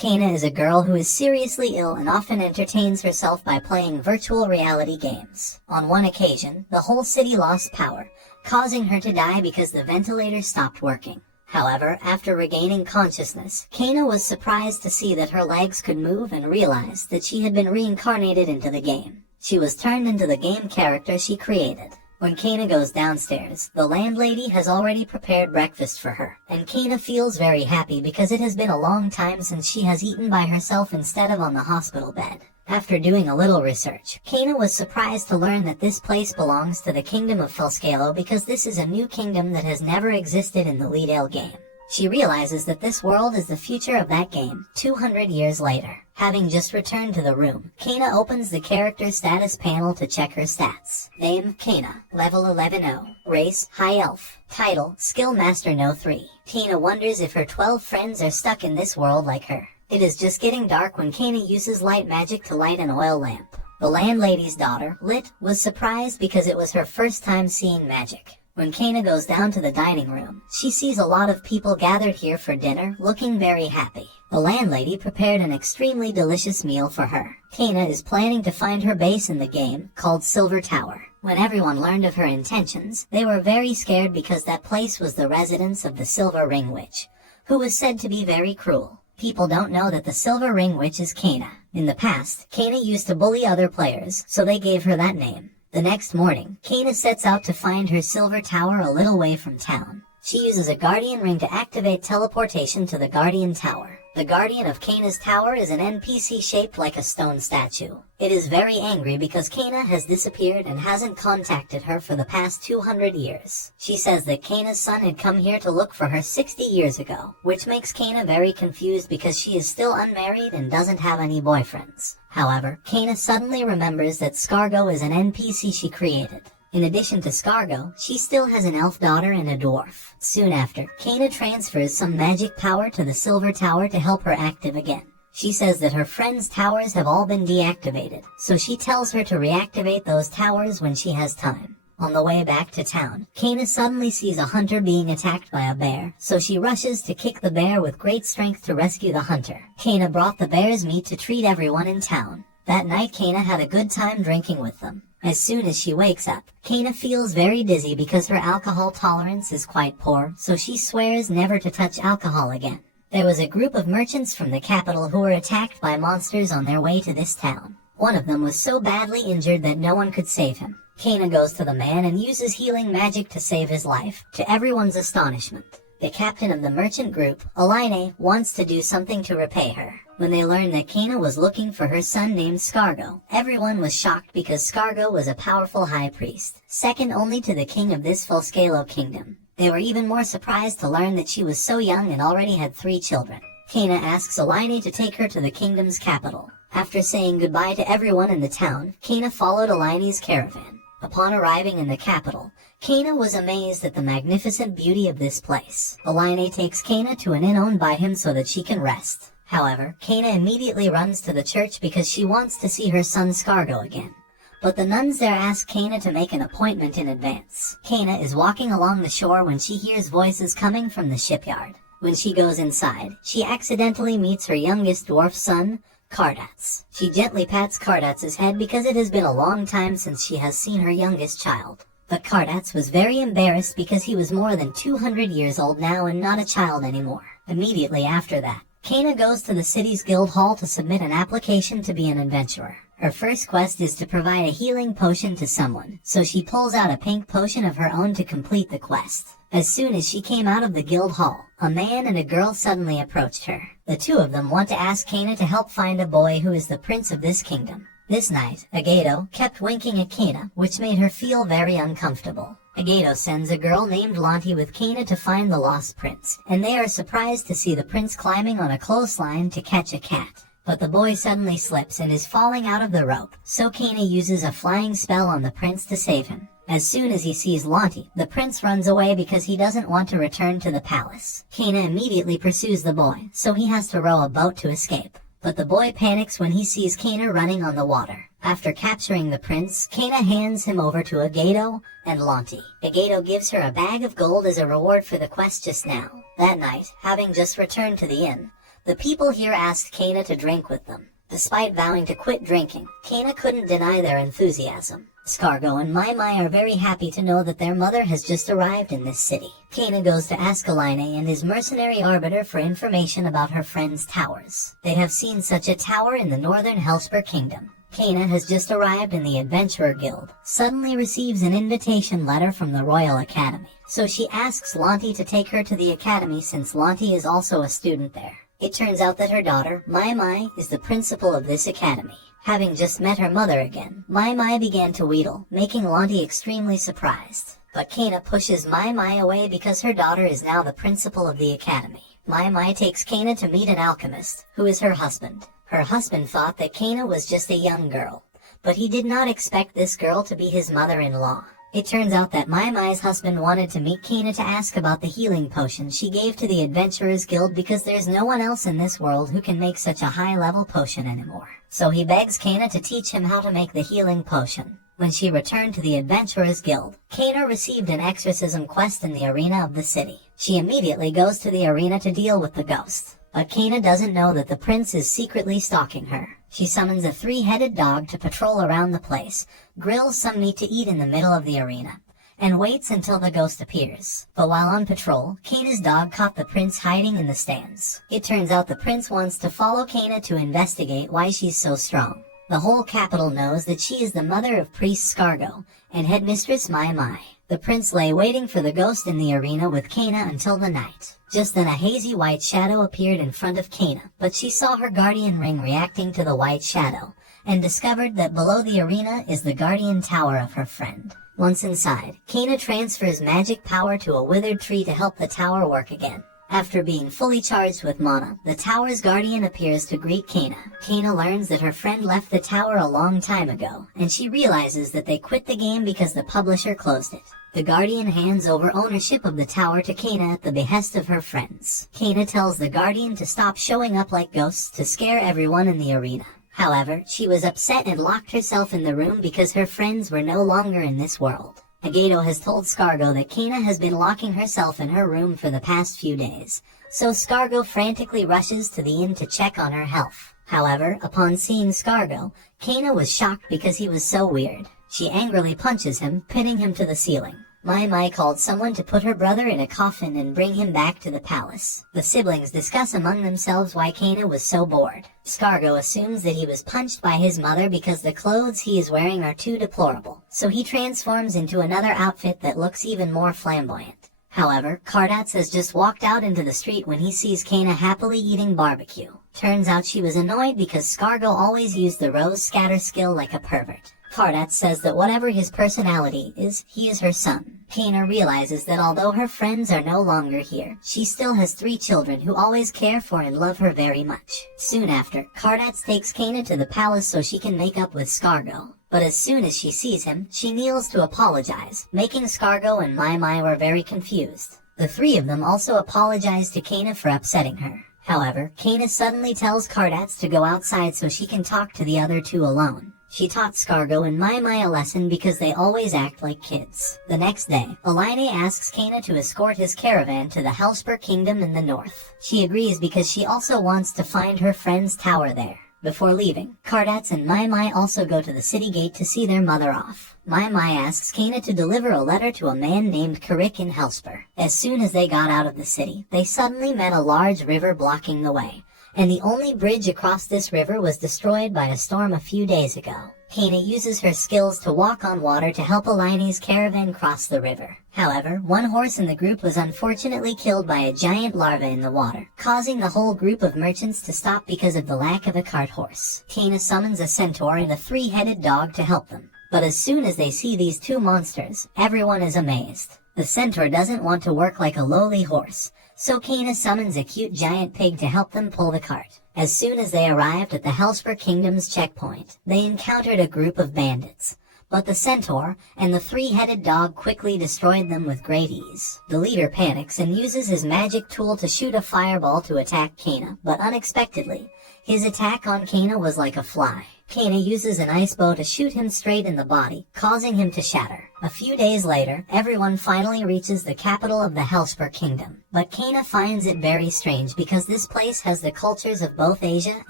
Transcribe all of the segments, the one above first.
Kana is a girl who is seriously ill and often entertains herself by playing virtual reality games. On one occasion, the whole city lost power, causing her to die because the ventilator stopped working. However, after regaining consciousness, Kana was surprised to see that her legs could move and realized that she had been reincarnated into the game. She was turned into the game character she created. When Kana goes downstairs, the landlady has already prepared breakfast for her, and Kana feels very happy because it has been a long time since she has eaten by herself instead of on the hospital bed. After doing a little research, Kana was surprised to learn that this place belongs to the kingdom of Felscalo because this is a new kingdom that has never existed in the Leadale game. She realizes that this world is the future of that game, 200 years later. Having just returned to the room, Kana opens the character status panel to check her stats. Name, Kana. Level 11-0. Race, High Elf. Title, Skill Master No 3. Kana wonders if her 12 friends are stuck in this world like her. It is just getting dark when Kana uses light magic to light an oil lamp. The landlady's daughter, Lit, was surprised because it was her first time seeing magic. When Kana goes down to the dining room, she sees a lot of people gathered here for dinner, looking very happy. The landlady prepared an extremely delicious meal for her. Kana is planning to find her base in the game, called Silver Tower. When everyone learned of her intentions, they were very scared because that place was the residence of the Silver Ring Witch, who was said to be very cruel. People don't know that the Silver Ring Witch is Kana. In the past, Kana used to bully other players, so they gave her that name. The next morning, Kana sets out to find her silver tower a little way from town. She uses a guardian ring to activate teleportation to the guardian tower. The guardian of Kana's tower is an NPC shaped like a stone statue. It is very angry because Kana has disappeared and hasn't contacted her for the past 200 years. She says that Kana's son had come here to look for her 60 years ago, which makes Kana very confused because she is still unmarried and doesn't have any boyfriends. However, Kana suddenly remembers that Scargo is an NPC she created. In addition to Scargo, she still has an elf daughter and a dwarf. Soon after, Kana transfers some magic power to the Silver Tower to help her active again. She says that her friends' towers have all been deactivated, so she tells her to reactivate those towers when she has time. On the way back to town, Kana suddenly sees a hunter being attacked by a bear, so she rushes to kick the bear with great strength to rescue the hunter. Kana brought the bear's meat to treat everyone in town. That night Kana had a good time drinking with them. As soon as she wakes up, Kana feels very dizzy because her alcohol tolerance is quite poor, so she swears never to touch alcohol again. There was a group of merchants from the capital who were attacked by monsters on their way to this town. One of them was so badly injured that no one could save him. Kana goes to the man and uses healing magic to save his life, to everyone's astonishment. The captain of the merchant group, Aline, wants to do something to repay her. When they learned that Kana was looking for her son named Scargo, everyone was shocked because Scargo was a powerful high priest, second only to the king of this Felscalo kingdom. They were even more surprised to learn that she was so young and already had 3 children. Kana asks Aline to take her to the kingdom's capital. After saying goodbye to everyone in the town, Kana followed Aline's caravan. Upon arriving in the capital, Kana was amazed at the magnificent beauty of this place. Aline takes Kana to an inn owned by him so that she can rest. However, Kana immediately runs to the church because she wants to see her son Scargo again. But the nuns there ask Kana to make an appointment in advance. Kana is walking along the shore when she hears voices coming from the shipyard. When she goes inside, she accidentally meets her youngest dwarf son, Cardats. She gently pats Cardats's head because it has been a long time since she has seen her youngest child. But Cardats was very embarrassed because he was more than 200 years old now and not a child anymore. Immediately after that, Kana goes to the city's guild hall to submit an application to be an adventurer. Her first quest is to provide a healing potion to someone, so she pulls out a pink potion of her own to complete the quest. As soon as she came out of the guild hall, a man and a girl suddenly approached her. The two of them want to ask Kana to help find a boy who is the prince of this kingdom. This night, Agato kept winking at Kana, which made her feel very uncomfortable. Agato sends a girl named Lanti with Kana to find the lost prince, and they are surprised to see the prince climbing on a clothesline to catch a cat. But the boy suddenly slips and is falling out of the rope, so Kana uses a flying spell on the prince to save him. As soon as he sees Lanti, the prince runs away because he doesn't want to return to the palace. Kana immediately pursues the boy, so he has to row a boat to escape. But the boy panics when he sees Kana running on the water. After capturing the prince, Kana hands him over to Agato and Lanti. Agato gives her a bag of gold as a reward for the quest just now. That night, having just returned to the inn, The people here asked Kana to drink with them. Despite vowing to quit drinking, Kana couldn't deny their enthusiasm. Scargo and Mai are very happy to know that their mother has just arrived in this city. Kana goes to ask Aline and his mercenary arbiter for information about her friend's towers. They have seen such a tower in the northern Hellspur Kingdom. Kana has just arrived in the Adventurer Guild, suddenly receives an invitation letter from the Royal Academy. So she asks Lanti to take her to the academy since Lanti is also a student there. It turns out that her daughter, Mai, is the principal of this academy. Having just met her mother again, Mai began to wheedle, making Lanti extremely surprised. But Kana pushes Mai away because her daughter is now the principal of the academy. Mai takes Kana to meet an alchemist, who is her husband. Her husband thought that Kana was just a young girl, but he did not expect this girl to be his mother-in-law. It turns out that Mai's husband wanted to meet Kana to ask about the healing potion she gave to the Adventurers Guild because there's no one else in this world who can make such a high-level potion anymore. So he begs Kana to teach him how to make the healing potion. When she returned to the Adventurers Guild, Kana received an exorcism quest in the arena of the city. She immediately goes to the arena to deal with the ghost. But Kana doesn't know that the prince is secretly stalking her. She summons a 3-headed dog to patrol around the place, grills some meat to eat in the middle of the arena, and waits until the ghost appears. But while on patrol, Kana's dog caught the prince hiding in the stands. It turns out the prince wants to follow Kana to investigate why she's so strong. The whole capital knows that she is the mother of Priest Scargo and headmistress Mai. The prince lay waiting for the ghost in the arena with Kana until the night. Just then a hazy white shadow appeared in front of Kana, but she saw her guardian ring reacting to the white shadow, and discovered that below the arena is the guardian tower of her friend. Once inside, Kana transfers magic power to a withered tree to help the tower work again. After being fully charged with mana, the tower's guardian appears to greet Kana. Kana learns that her friend left the tower a long time ago, and she realizes that they quit the game because the publisher closed it. The guardian hands over ownership of the tower to Kana at the behest of her friends. Kana tells the guardian to stop showing up like ghosts to scare everyone in the arena. However, she was upset and locked herself in the room because her friends were no longer in this world. Agato has told Scargo that Kana has been locking herself in her room for the past few days, so Scargo frantically rushes to the inn to check on her health. However, upon seeing Scargo, Kana was shocked because he was so weird. She angrily punches him, pinning him to the ceiling. Mai called someone to put her brother in a coffin and bring him back to the palace. The siblings discuss among themselves why Kana was so bored. Scargo assumes that he was punched by his mother because the clothes he is wearing are too deplorable, so he transforms into another outfit that looks even more flamboyant. However, Cardatz has just walked out into the street when he sees Kana happily eating barbecue. Turns out she was annoyed because Scargo always used the rose scatter skill like a pervert. Cardatz says that whatever his personality is, he is her son. Kana realizes that although her friends are no longer here, she still has 3 children who always care for and love her very much. Soon after, Cardatz takes Kana to the palace so she can make up with Scargo. But as soon as she sees him, she kneels to apologize, making Scargo and Mai were very confused. The 3 of them also apologize to Kana for upsetting her. However, Kana suddenly tells Cardatz to go outside so she can talk to the other 2 alone. She taught Scargo and Mai a lesson because they always act like kids. The next day, Aline asks Kana to escort his caravan to the Hellspur Kingdom in the north. She agrees because she also wants to find her friend's tower there. Before leaving, Cardatz and Mai also go to the city gate to see their mother off. Mai asks Kana to deliver a letter to a man named Karik in Hellspur. As soon as they got out of the city, they suddenly met a large river blocking the way, and the only bridge across this river was destroyed by a storm a few days ago. Kana uses her skills to walk on water to help Aline's caravan cross the river. However, one horse in the group was unfortunately killed by a giant larva in the water, causing the whole group of merchants to stop because of the lack of a cart horse. Kana summons a centaur and a 3-headed dog to help them. But as soon as they see these 2 monsters, everyone is amazed. The centaur doesn't want to work like a lowly horse, so Kana summons a cute giant pig to help them pull the cart. As soon as they arrived at the Hellspur Kingdom's checkpoint, they encountered a group of bandits. But the centaur and the 3-headed dog quickly destroyed them with great ease. The leader panics and uses his magic tool to shoot a fireball to attack Kana, but unexpectedly, His attack on Kana was like a fly. Kana uses an ice bow to shoot him straight in the body, causing him to shatter. A few days later, everyone finally reaches the capital of the Hellspur Kingdom. But Kana finds it very strange because this place has the cultures of both Asia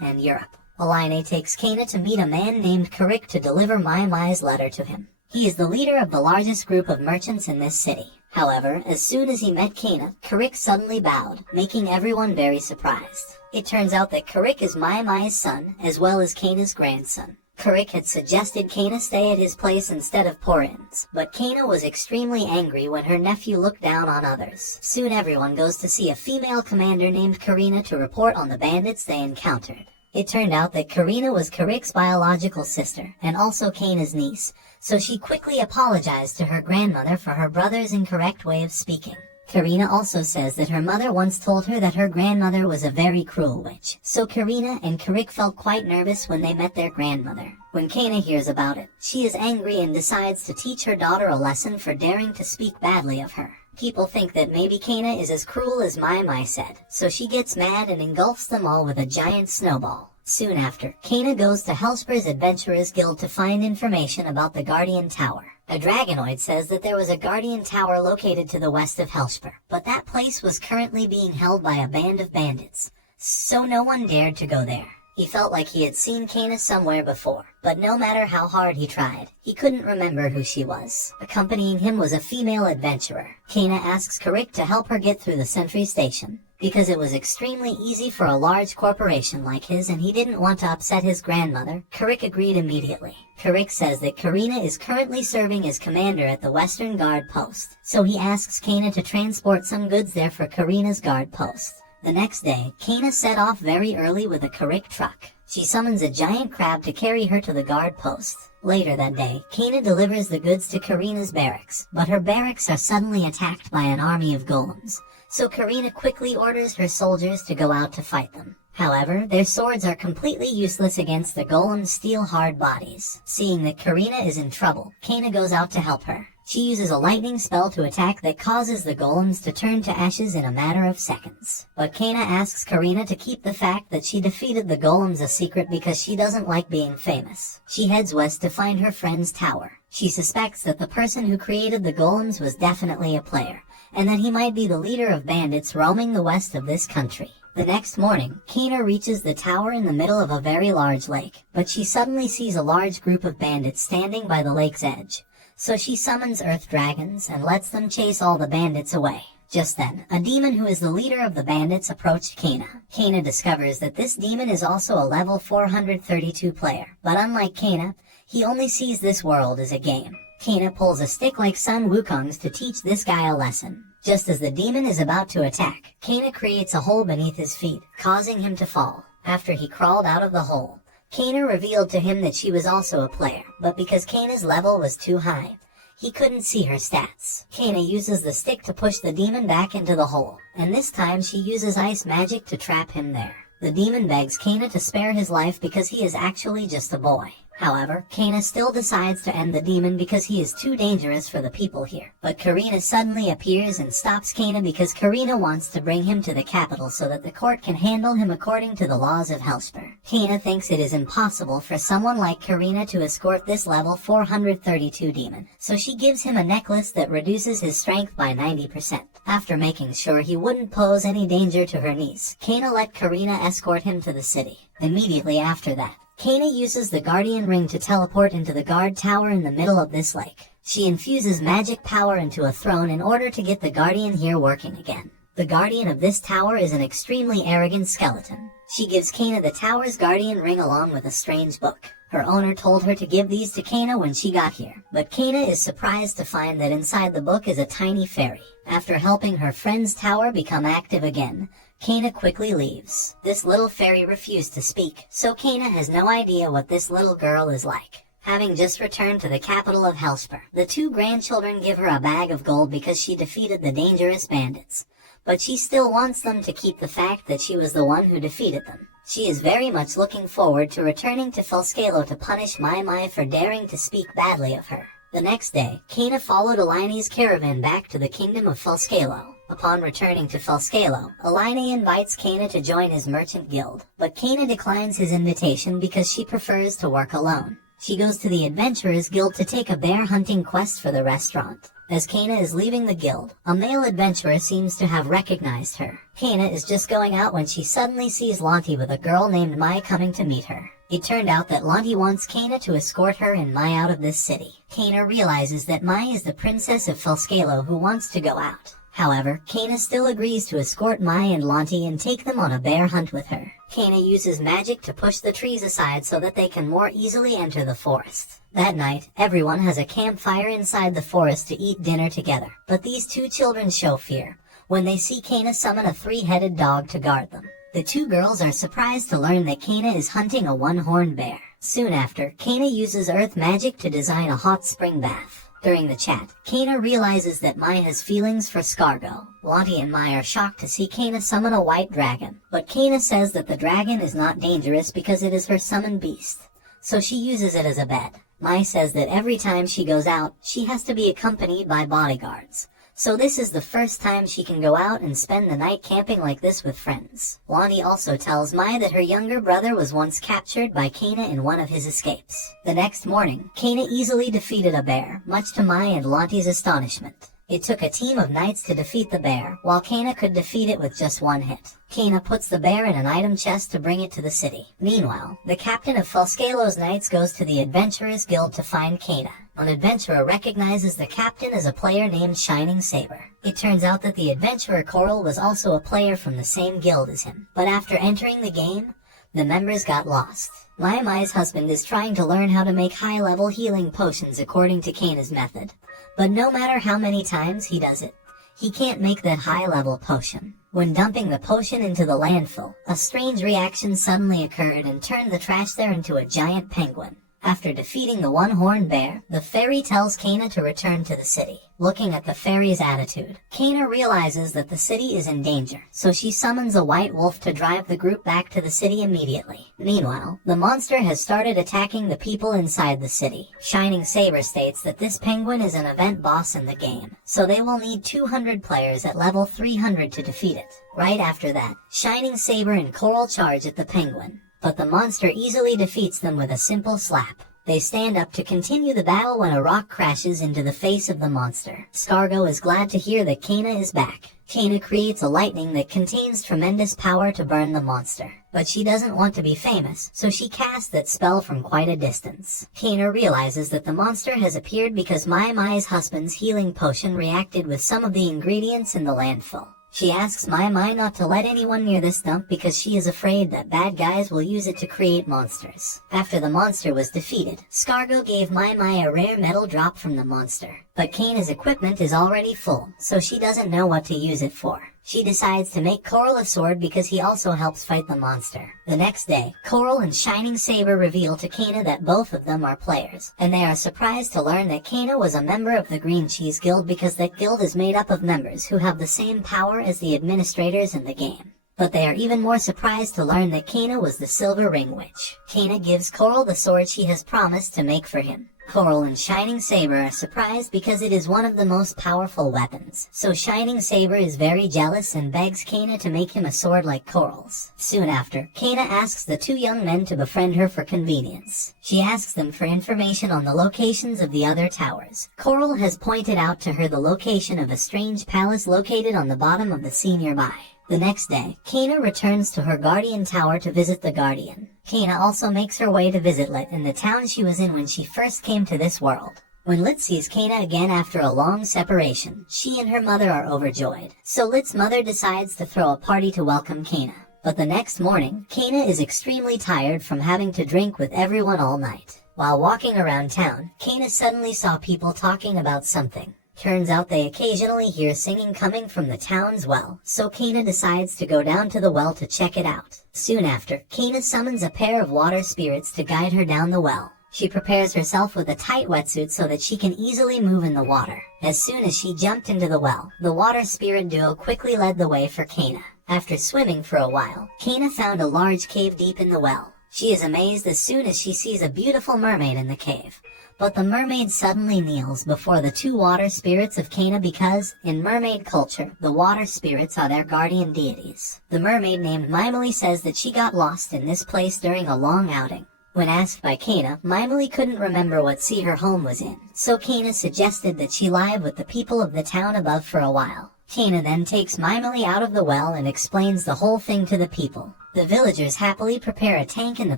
and Europe. Aline takes Kana to meet a man named Karik to deliver Mai Mai's letter to him. He is the leader of the largest group of merchants in this city. However, as soon as he met Kana, Karik suddenly bowed, making everyone very surprised. It turns out that Karik is Mai Mai's son, as well as Kana's grandson. Karik had suggested Kana stay at his place instead of Porin's, but Kana was extremely angry when her nephew looked down on others. Soon everyone goes to see a female commander named Karina to report on the bandits they encountered. It turned out that Karina was Karik's biological sister, and also Kana's niece, so she quickly apologized to her grandmother for her brother's incorrect way of speaking. Karina also says that her mother once told her that her grandmother was a very cruel witch, so Karina and Karik felt quite nervous when they met their grandmother. When Kana hears about it, she is angry and decides to teach her daughter a lesson for daring to speak badly of her. People think that maybe Kana is as cruel as Mai Mai said, so she gets mad and engulfs them all with a giant snowball. Soon after, Kana goes to Hellspur's Adventurers Guild to find information about the Guardian Tower. A dragonoid says that there was a Guardian Tower located to the west of Hellspur, but that place was currently being held by a band of bandits, so no one dared to go there. He felt like he had seen Kana somewhere before, but no matter how hard he tried, he couldn't remember who she was. Accompanying him was a female adventurer. Kana asks Karik to help her get through the sentry station, because it was extremely easy for a large corporation like his and he didn't want to upset his grandmother. Karik agreed immediately. Karik says that Karina is currently serving as commander at the Western Guard Post, so he asks Kana to transport some goods there for Karina's guard post. The next day, Kana set off very early with a Karik truck. She summons a giant crab to carry her to the guard post. Later that day, Kana delivers the goods to Karina's barracks, but her barracks are suddenly attacked by an army of golems, so Karina quickly orders her soldiers to go out to fight them. However, their swords are completely useless against the golem's steel-hard bodies. Seeing that Karina is in trouble, Kana goes out to help her. She uses a lightning spell to attack that causes the golems to turn to ashes in a matter of seconds. But Kana asks Karina to keep the fact that she defeated the golems a secret because she doesn't like being famous. She heads west to find her friend's tower. She suspects that the person who created the golems was definitely a player, and that he might be the leader of bandits roaming the west of this country. The next morning, Kana reaches the tower in the middle of a very large lake, but she suddenly sees a large group of bandits standing by the lake's edge. So she summons earth dragons and lets them chase all the bandits away. Just then, a demon who is the leader of the bandits approached Kana. Kana discovers that this demon is also a level 432 player, but unlike Kana, he only sees this world as a game. Kana pulls a stick like Sun Wukong's to teach this guy a lesson. Just as the demon is about to attack, Kana creates a hole beneath his feet, causing him to fall. After he crawled out of the hole, Kana revealed to him that she was also a player, but because Kana's level was too high, he couldn't see her stats. Kana uses the stick to push the demon back into the hole, and this time she uses ice magic to trap him there. The demon begs Kana to spare his life because he is actually just a boy. However, Kana still decides to end the demon because he is too dangerous for the people here. But Karina suddenly appears and stops Kana because Karina wants to bring him to the capital so that the court can handle him according to the laws of Hellspur. Kana thinks it is impossible for someone like Karina to escort this level 432 demon, so she gives him a necklace that reduces his strength by 90%. After making sure he wouldn't pose any danger to her niece, Kana let Karina escort him to the city. Immediately after that, Kana uses the Guardian Ring to teleport into the guard tower in the middle of this lake. She infuses magic power into a throne in order to get the Guardian here working again. The Guardian of this tower is an extremely arrogant skeleton. She gives Kana the tower's Guardian Ring along with a strange book. Her owner told her to give these to Kana when she got here, but Kana is surprised to find that inside the book is a tiny fairy. After helping her friend's tower become active again, Kana quickly leaves. This little fairy refused to speak, so Kana has no idea what this little girl is like. Having just returned to the capital of Hellspur, the two grandchildren give her a bag of gold because she defeated the dangerous bandits. But she still wants them to keep the fact that she was the one who defeated them. She is very much looking forward to returning to Felscalo to punish Mai Mai for daring to speak badly of her. The next day, Kana followed Aline's caravan back to the kingdom of Felscalo. Upon returning to Felscalo, Aline invites Kana to join his merchant guild, but Kana declines his invitation because she prefers to work alone. She goes to the Adventurers Guild to take a bear hunting quest for the restaurant. As Kana is leaving the guild, a male adventurer seems to have recognized her. Kana is just going out when she suddenly sees Lonti with a girl named Mai coming to meet her. It turned out that Lonti wants Kana to escort her and Mai out of this city. Kana realizes that Mai is the princess of Felscalo who wants to go out. However, Kana still agrees to escort Mai and Lonti and take them on a bear hunt with her. Kana uses magic to push the trees aside so that they can more easily enter the forest. That night, everyone has a campfire inside the forest to eat dinner together. But these two children show fear when they see Kana summon a three-headed dog to guard them. The two girls are surprised to learn that Kana is hunting a one-horned bear. Soon after, Kana uses earth magic to design a hot spring bath. During the chat, Kana realizes that Mai has feelings for Scargo. Lonti and Mai are shocked to see Kana summon a white dragon, but Kana says that the dragon is not dangerous because it is her summoned beast, so she uses it as a bed. Mai says that every time she goes out, she has to be accompanied by bodyguards. So this is the first time she can go out and spend the night camping like this with friends. Lonti also tells Mai that her younger brother was once captured by Kana in one of his escapes. The next morning, Kana easily defeated a bear, much to Mai and Lonti's astonishment. It took a team of knights to defeat the bear, while Kana could defeat it with just one hit. Kana puts the bear in an item chest to bring it to the city. Meanwhile, the captain of Felscalo's knights goes to the Adventurers Guild to find Kana. An adventurer recognizes the captain as a player named Shining Saber. It turns out that the adventurer Coral was also a player from the same guild as him. But after entering the game, the members got lost. Mai's husband is trying to learn how to make high-level healing potions according to Kana's method. But no matter how many times he does it, he can't make that high-level potion. When dumping the potion into the landfill, a strange reaction suddenly occurred and turned the trash there into a giant penguin. After defeating the one-horned bear, the fairy tells Kana to return to the city. Looking at the fairy's attitude, Kana realizes that the city is in danger, so she summons a white wolf to drive the group back to the city immediately. Meanwhile, the monster has started attacking the people inside the city. Shining Saber states that this penguin is an event boss in the game, so they will need 200 players at level 300 to defeat it. Right after that, Shining Saber and Coral charge at the penguin, but the monster easily defeats them with a simple slap. They stand up to continue the battle when a rock crashes into the face of the monster. Scargo is glad to hear that Kana is back. Kana creates a lightning that contains tremendous power to burn the monster. But she doesn't want to be famous, so she casts that spell from quite a distance. Kana realizes that the monster has appeared because Mai's husband's healing potion reacted with some of the ingredients in the landfill. She asks Mai not to let anyone near this dump because she is afraid that bad guys will use it to create monsters. After the monster was defeated, Scargo gave Mai a rare metal drop from the monster. But Kana's equipment is already full, so she doesn't know what to use it for. She decides to make Coral a sword because he also helps fight the monster. The next day, Coral and Shining Saber reveal to Kana that both of them are players, and they are surprised to learn that Kana was a member of the Green Cheese Guild because that guild is made up of members who have the same power as the administrators in the game. But they are even more surprised to learn that Kana was the Silver Ring Witch. Kana gives Coral the sword she has promised to make for him. Coral and Shining Saber are surprised because it is one of the most powerful weapons. So Shining Saber is very jealous and begs Kana to make him a sword like Coral's. Soon after, Kana asks the two young men to befriend her for convenience. She asks them for information on the locations of the other towers. Coral has pointed out to her the location of a strange palace located on the bottom of the sea nearby. The next day, Kana returns to her Guardian Tower to visit the Guardian. Kana also makes her way to visit Lit in the town she was in when she first came to this world. When Lit sees Kana again after a long separation, she and her mother are overjoyed. So Lit's mother decides to throw a party to welcome Kana. But the next morning, Kana is extremely tired from having to drink with everyone all night. While walking around town, Kana suddenly saw people talking about something. Turns out they occasionally hear singing coming from the town's well, so Kana decides to go down to the well to check it out. Soon after, Kana summons a pair of water spirits to guide her down the well. She prepares herself with a tight wetsuit so that she can easily move in the water. As soon as she jumped into the well, the water spirit duo quickly led the way for Kana. After swimming for a while, Kana found a large cave deep in the well. She is amazed as soon as she sees a beautiful mermaid in the cave. But the mermaid suddenly kneels before the two water spirits of Cana because, in mermaid culture, the water spirits are their guardian deities. The mermaid named Mimely says that she got lost in this place during a long outing. When asked by Cana, Mimely couldn't remember what sea her home was in, so Cana suggested that she live with the people of the town above for a while. Cana then takes Mimely out of the well and explains the whole thing to the people. The villagers happily prepare a tank in the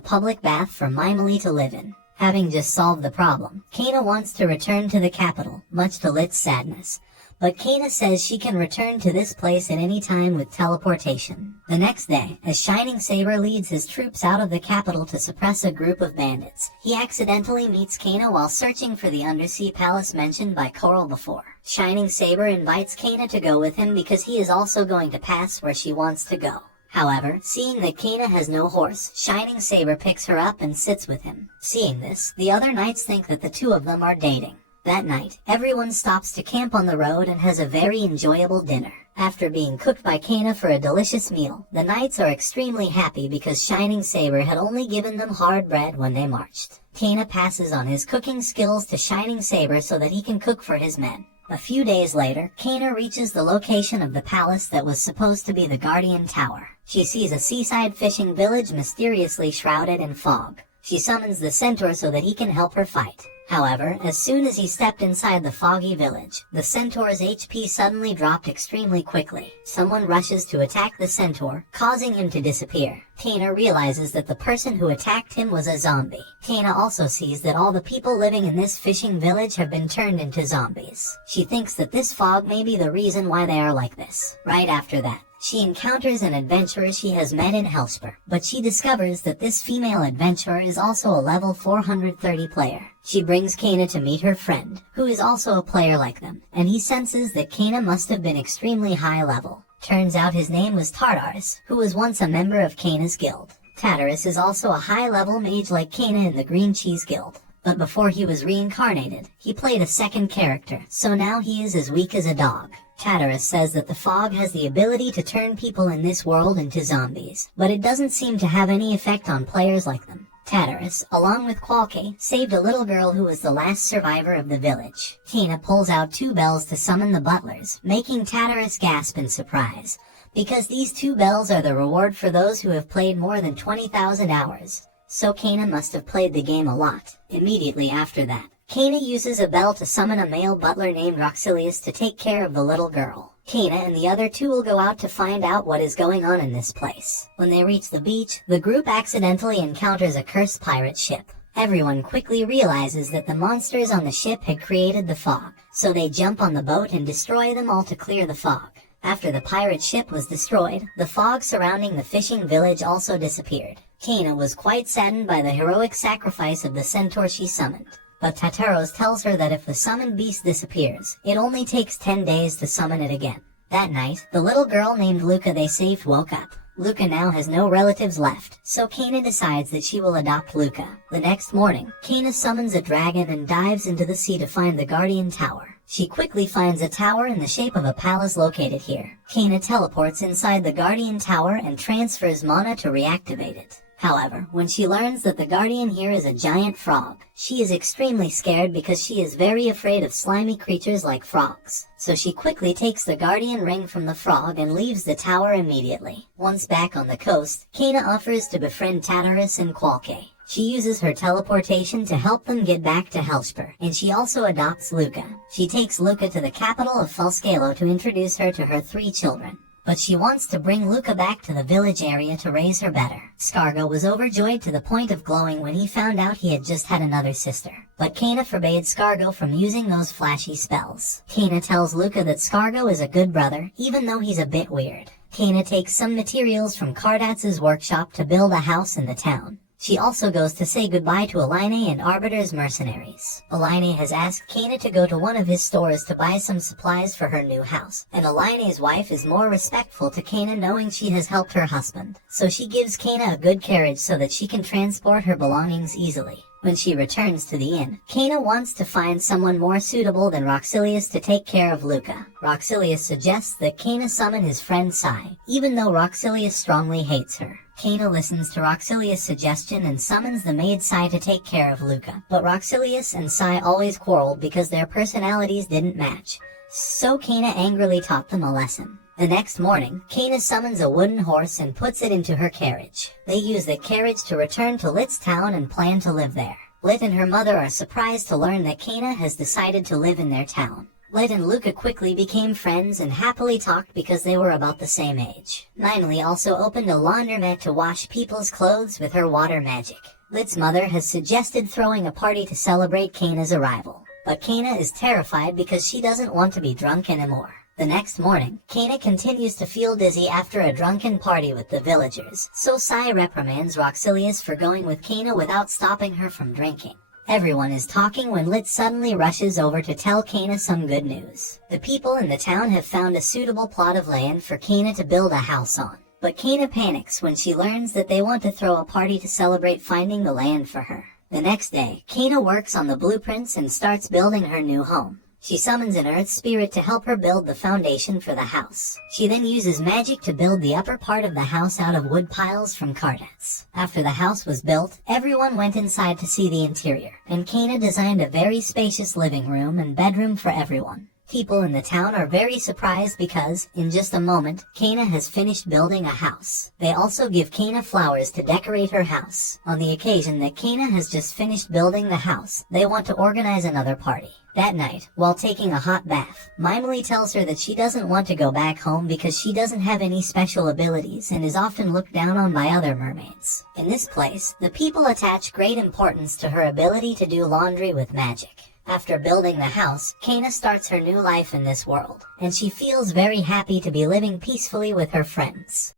public bath for Mimely to live in. Having just solved the problem, Cana wants to return to the capital, much to Lit's sadness. But Cana says she can return to this place at any time with teleportation. The next day, as Shining Saber leads his troops out of the capital to suppress a group of bandits, he accidentally meets Cana while searching for the undersea palace mentioned by Coral before. Shining Saber invites Cana to go with him because he is also going to pass where she wants to go. However, seeing that Cana has no horse, Shining Saber picks her up and sits with him. Seeing this, the other knights think that the two of them are dating. That night, everyone stops to camp on the road and has a very enjoyable dinner. After being cooked by Cana for a delicious meal, the knights are extremely happy because Shining Saber had only given them hard bread when they marched. Cana passes on his cooking skills to Shining Saber so that he can cook for his men. A few days later, Cana reaches the location of the palace that was supposed to be the Guardian Tower. She sees a seaside fishing village mysteriously shrouded in fog. She summons the centaur so that he can help her fight. However, as soon as he stepped inside the foggy village, the centaur's HP suddenly dropped extremely quickly. Someone rushes to attack the centaur, causing him to disappear. Cana realizes that the person who attacked him was a zombie. Cana also sees that all the people living in this fishing village have been turned into zombies. She thinks that this fog may be the reason why they are like this. Right after that, she encounters an adventurer she has met in Hellspur, but she discovers that this female adventurer is also a level 430 player. She brings Cana to meet her friend, who is also a player like them, and he senses that Cana must have been extremely high level. Turns out his name was Tartarus, who was once a member of Cana's guild. Tartarus is also a high-level mage like Cana in the Green Cheese Guild. But before he was reincarnated, he played a second character, so now he is as weak as a dog. Tartarus says that the fog has the ability to turn people in this world into zombies, but it doesn't seem to have any effect on players like them. Tartarus, along with Qualke, saved a little girl who was the last survivor of the village. Cana pulls out 2 bells to summon the butlers, making Tartarus gasp in surprise, because these 2 bells are the reward for those who have played more than 20,000 hours. So Cana must have played the game a lot. Immediately after that, Cana uses a bell to summon a male butler named Roxilius to take care of the little girl. Cana and the other 2 will go out to find out what is going on in this place. When they reach the beach, the group accidentally encounters a cursed pirate ship. Everyone quickly realizes that the monsters on the ship had created the fog, so they jump on the boat and destroy them all to clear the fog. After the pirate ship was destroyed, the fog surrounding the fishing village also disappeared. Cana was quite saddened by the heroic sacrifice of the centaur she summoned. But Tartaros tells her that if the summoned beast disappears, it only takes 10 days to summon it again. That night, the little girl named Luca they saved woke up. Luca now has no relatives left, so Cana decides that she will adopt Luca. The next morning, Cana summons a dragon and dives into the sea to find the Guardian Tower. She quickly finds a tower in the shape of a palace located here. Cana teleports inside the Guardian Tower and transfers mana to reactivate it. However, when she learns that the Guardian here is a giant frog, she is extremely scared because she is very afraid of slimy creatures like frogs. So she quickly takes the Guardian ring from the frog and leaves the tower immediately. Once back on the coast, Cana offers to befriend Tartarus and Qualke. She uses her teleportation to help them get back to Hellspur, and she also adopts Luca. She takes Luca to the capital of Falscalo to introduce her to her 3 children. But she wants to bring Luca back to the village area to raise her better. Scargo was overjoyed to the point of glowing when he found out he had just had another sister. But Cana forbade Scargo from using those flashy spells. Cana tells Luca that Scargo is a good brother, even though he's a bit weird. Cana takes some materials from Cardatz's workshop to build a house in the town. She also goes to say goodbye to Eline and Arbiter's mercenaries. Eline has asked Cana to go to one of his stores to buy some supplies for her new house, and Eline's wife is more respectful to Cana knowing she has helped her husband, so she gives Cana a good carriage so that she can transport her belongings easily. When she returns to the inn, Kana wants to find someone more suitable than Roxilius to take care of Luca. Roxilius suggests that Kana summon his friend Sai, even though Roxilius strongly hates her. Kana listens to Roxilius' suggestion and summons the maid Sai to take care of Luca. But Roxilius and Sai always quarreled because their personalities didn't match. So Kana angrily taught them a lesson. The next morning, Kana summons a wooden horse and puts it into her carriage. They use the carriage to return to Lit's town and plan to live there. Lit and her mother are surprised to learn that Kana has decided to live in their town. Lit and Luca quickly became friends and happily talked because they were about the same age. Ninely also opened a laundromat to wash people's clothes with her water magic. Lit's mother has suggested throwing a party to celebrate Kana's arrival. But Kana is terrified because she doesn't want to be drunk anymore. The next morning, Kana continues to feel dizzy after a drunken party with the villagers, so Sai reprimands Roxilius for going with Kana without stopping her from drinking. Everyone is talking when Lit suddenly rushes over to tell Kana some good news. The people in the town have found a suitable plot of land for Kana to build a house on. But Kana panics when she learns that they want to throw a party to celebrate finding the land for her. The next day, Kana works on the blueprints and starts building her new home. She summons an earth spirit to help her build the foundation for the house. She then uses magic to build the upper part of the house out of wood piles from cartets. After the house was built, everyone went inside to see the interior, and Kana designed a very spacious living room and bedroom for everyone. People in the town are very surprised because, in just a moment, Kana has finished building a house. They also give Kana flowers to decorate her house. On the occasion that Kana has just finished building the house, they want to organize another party. That night, while taking a hot bath, Mimely tells her that she doesn't want to go back home because she doesn't have any special abilities and is often looked down on by other mermaids. In this place, the people attach great importance to her ability to do laundry with magic. After building the house, Kana starts her new life in this world, and she feels very happy to be living peacefully with her friends.